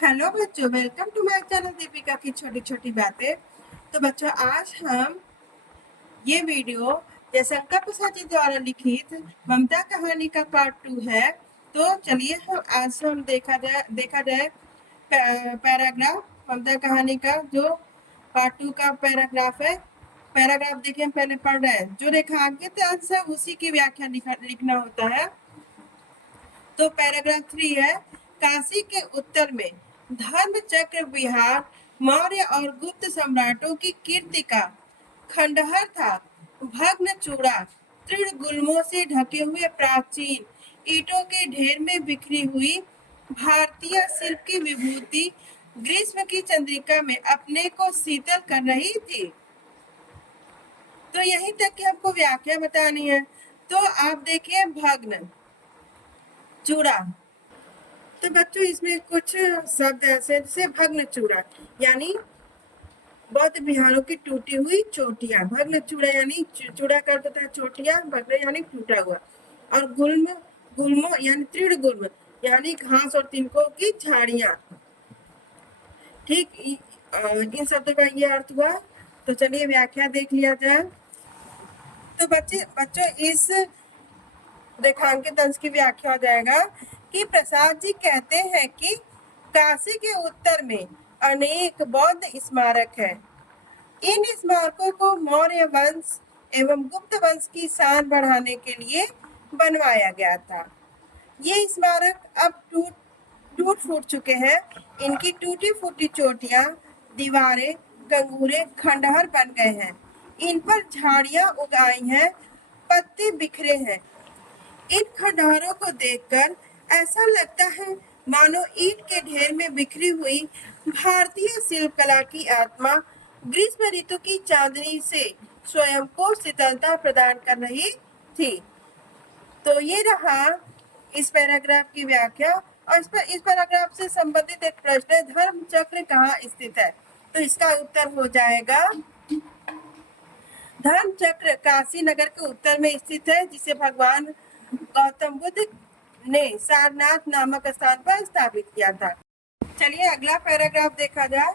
Hello बच्चों, welcome to my channel Deepika की छोटी छोटी बातें। तो बच्चों, आज हम ये वीडियो जयशंकर प्रसाद जी द्वारा लिखित ममता कहानी का पार्ट 2 है। तो चलिए हम देखा जाए पैराग्राफ ममता कहानी का, जो पार्ट 2 का पैराग्राफ है। पैराग्राफ देखिए, हम पहले पढ़ रहे हैं। जो रेखांकित अंश है उसी की व्याख्या लिखना होता है। तो पैराग्राफ 3 है, काशी के उत्तर में धर्म चक्र विहार मौर्य और गुप्त सम्राटों की कीर्ति का खंडहर था। भग्न चूड़ा तृण गुल्मों से ढके हुए प्राचीन ईंटों के ढेर में बिखरी हुई भारतीय शिल्प की विभूति ग्रीष्म की चंद्रिका में अपने को शीतल कर रही थी। तो यहीं तक की हमको व्याख्या बतानी है। तो आप देखिए, भग्न चूड़ा। तो बच्चों, इसमें कुछ शब्द ऐसे जैसे भग्न चूड़ा यानी बौद्ध विहारों की टूटी हुई चोटियां। भग्न चूड़ा यानी चूड़ा का अर्थ होता है चोटियां, भग्न यानी टूटा हुआ, और गुल्म गुल्मो यानी तृण गुल्म यानी घास और तिनकों की झाड़ियां। ठीक, इन शब्दों का ये अर्थ हुआ। तो चलिए व्याख्या देख लिया जाए। तो बच्चों इस रेखांकित अंश की व्याख्या हो जाएगा कि प्रसाद जी कहते हैं कि काशी के उत्तर में अनेक बौद्ध स्मारक है। इन स्मारकों को मौर्य वंश एवं गुप्त वंश की शान बढ़ाने के लिए बनवाया गया था। ये स्मारक अब टूट फूट चुके हैं। इनकी टूटी फूटी चोटियां, दीवारें, गंगूरे खंडहर बन गए हैं। इन पर झाड़ियां उगाई हैं, पत्ते बिखरे हैं। इन खंडहरों को देखकर ऐसा लगता है मानो ईंट के ढेर में बिखरी हुई भारतीय शिल्पकला की आत्मा ग्रीष्म ऋतु की चांदनी से स्वयं को शीतलता प्रदान कर रही थी। तो ये रहा इस पैराग्राफ की व्याख्या। और इस पैराग्राफ से संबंधित एक प्रश्न है, धर्म चक्र कहाँ स्थित है? तो इसका उत्तर हो जाएगा, धर्म चक्र काशी नगर के उत्तर में स्थित है, जिसे भगवान गौतम बुद्ध ने सारनाथ नामक स्थान पर स्थापित किया था। चलिए अगला पैराग्राफ देखा जाए।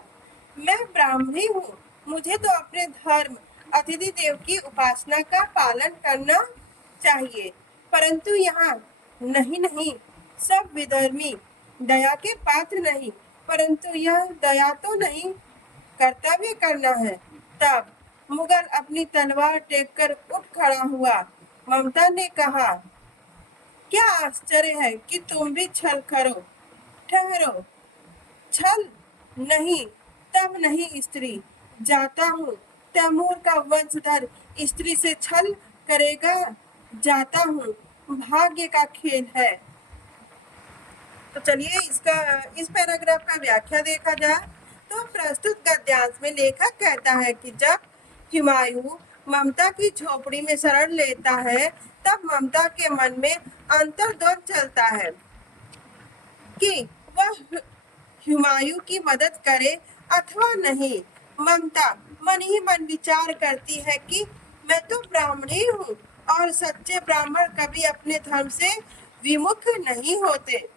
मैं ब्राह्मणी हूँ, मुझे तो अपने धर्म अतिथि देव की उपासना का पालन करना चाहिए, परंतु यहाँ नहीं, सब विधर्मी दया के पात्र नहीं, परंतु यह दया तो नहीं, कर्तव्य करना है। तब मुगल अपनी तलवार टेक कर उठ खड़ा हुआ। ममता ने कहा, क्या आश्चर्य है कि तुम भी छल करो। ठहरो, छल नहीं, तब नहीं स्त्री, जाता हूँ। तैमूर का वंशधर स्त्री से छल करेगा? जाता हूँ, भाग्य का खेल है। तो चलिए इस पैराग्राफ का व्याख्या देखा जाए। तो प्रस्तुत गद्यांश में लेखक कहता है कि जब हुमायूं ममता की झोपड़ी में शरण लेता है, तब ममता के मन में अंतर्द्वंद चलता है कि वह हुमायूं की मदद करे अथवा नहीं। ममता मन ही मन विचार करती है कि मैं तो ब्राह्मणी हूँ और सच्चे ब्राह्मण कभी अपने धर्म से विमुख नहीं होते,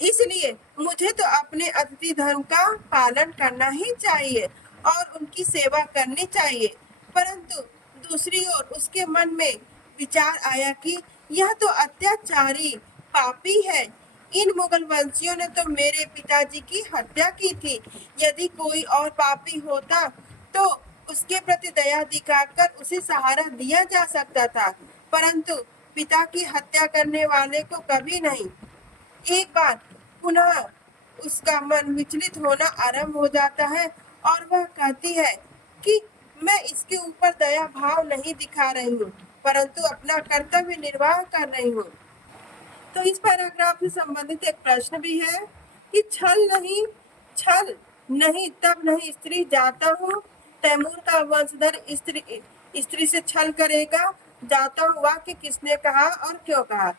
इसलिए मुझे तो अपने अतिथि धर्म का पालन करना ही चाहिए और उनकी सेवा करनी चाहिए। परंतु दूसरी ओर उसके मन में विचार आया कि यह तो अत्याचारी पापी है। इन मुगल वंशियों ने तो मेरे पिताजी की हत्या की थी। यदि कोई और पापी होता तो उसके प्रति दया दिखाकर उसे सहारा दिया जा सकता था, परंतु पिता की हत्या करने वाले को कभी नहीं। एक बार पुनः उसका मन विचलित होना आरंभ हो जाता है और वह कहती है कि मैं इसके ऊपर दया भाव नहीं दिखा रही हूँ, परंतु अपना कर्तव्य निर्वाह कर रही हूँ। तो इस पैराग्राफ से संबंधित एक प्रश्न भी है कि छल नहीं तब नहीं स्त्री, जाता हूँ। तैमूर का वंशधर स्त्री से छल करेगा? जाता हुआ कि किसने कहा और क्यों कहा?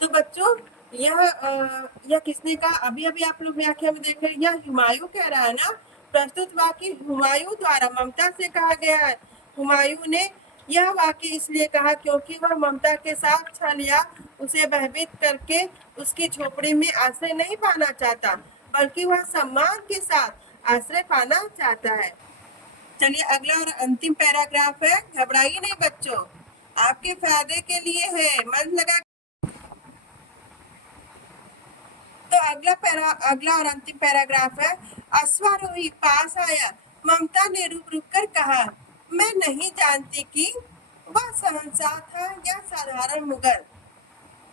तो बच्चों, यह किसने कहा? अभी आप लोग व्याख्या में देख रहे हैं, यह हुमायूं कह रहा है ना। प्रस्तुत वाक्य हुमायूं द्वारा ममता से कहा गया है। हुमायूं ने यह वाक्य इसलिए कहा क्योंकि वह ममता के साथ छल या उसे भयभीत करके उसकी झोपड़ी में आश्रय नहीं पाना चाहता, बल्कि वह सम्मान के साथ आश्रय पाना चाहता है। चलिए अगला और अंतिम पैराग्राफ है। घबराइए नहीं बच्चों, आपके फायदे के लिए है, मन लगा। तो अगला और अंतिम पैराग्राफ है। अश्वारोही पास आया। ममता ने रुक रुक कर कहा, मैं नहीं जानती कि वह शहंशाह था या साधारण मुगल,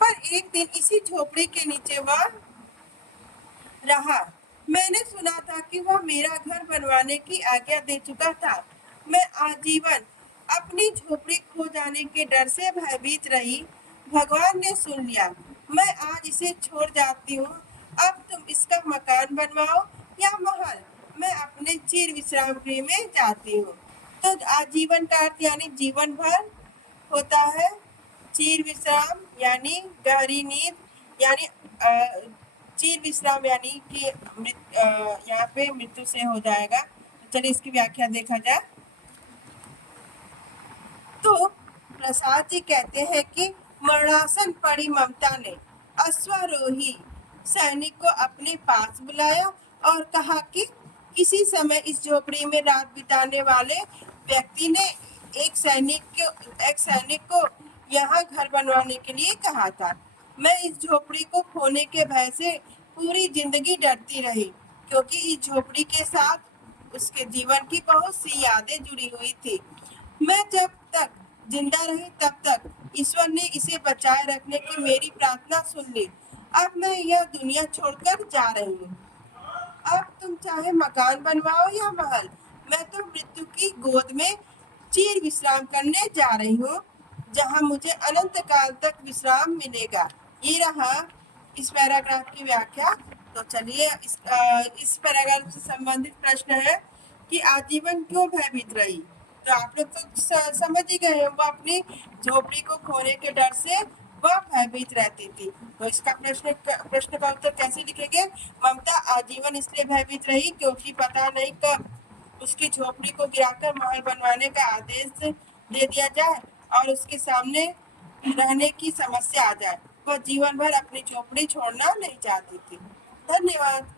पर एक दिन इसी झोपड़ी के नीचे वह रहा। मैंने सुना था कि वह मेरा घर बनवाने की आज्ञा दे चुका था। मैं आजीवन अपनी झोपड़ी खो जाने के डर से भयभीत रही। भगवान ने सुन लिया। मैं आज इसे छोड़ जाती हूँ। अब तुम इसका मकान बनवाओ या महल, मैं अपने चिर विश्राम गृह में जाती हूँ। तो आजीवन का अर्थ यानी जीवन भर होता है। चिर विश्राम यानी गहरी नींद, यानी चिर विश्राम यानी कि यहाँ पे मृत्यु से हो जाएगा। चलिए इसकी व्याख्या देखा जाए। तो प्रसाद जी कहते हैं कि मरणासन पड़ी ममता ने अश्वारोही सैनिक को अपने पास बुलाया और कहा कि किसी समय इस झोपड़ी में रात बिताने वाले व्यक्ति ने एक सैनिक को यहाँ घर बनवाने के लिए कहा था। मैं इस झोपड़ी को खोने के भय से पूरी जिंदगी डरती रही, क्योंकि इस झोपड़ी के साथ उसके जीवन की बहुत सी यादें जुड़ी हुई थी। मैं जब तक जिंदा रही तब तक ईश्वर ने इसे बचाए रखने की मेरी प्रार्थना सुन ली। अब मैं यह दुनिया छोड़कर जा रही हूँ। अब तुम चाहे मकान बनवाओ या महल, मैं तो मृत्यु की गोद में चिर विश्राम करने जा रही हूँ, जहाँ मुझे अनंत काल तक विश्राम मिलेगा। ये रहा इस पैराग्राफ की व्याख्या। तो चलिए इस पैराग्राफ से संबंधित प्रश्न है कि आजीवन क्यों भयभीत रही। तो आप लोग तो समझ ही गए हैं, वो अपनी झोपड़ी को खोने के डर से वह भयभीत रहती थी। तो इसका प्रश्न का उत्तर कैसे लिखेंगे। ममता आजीवन इसलिए भयभीत रही क्योंकि पता नहीं कब उसकी झोपड़ी को गिराकर महल बनवाने का आदेश दे दिया जाए और उसके सामने रहने की समस्या आ जाए। वह जीवन भर अपनी झोपड़ी छोड़ना नहीं चाहती थी। धन्यवाद।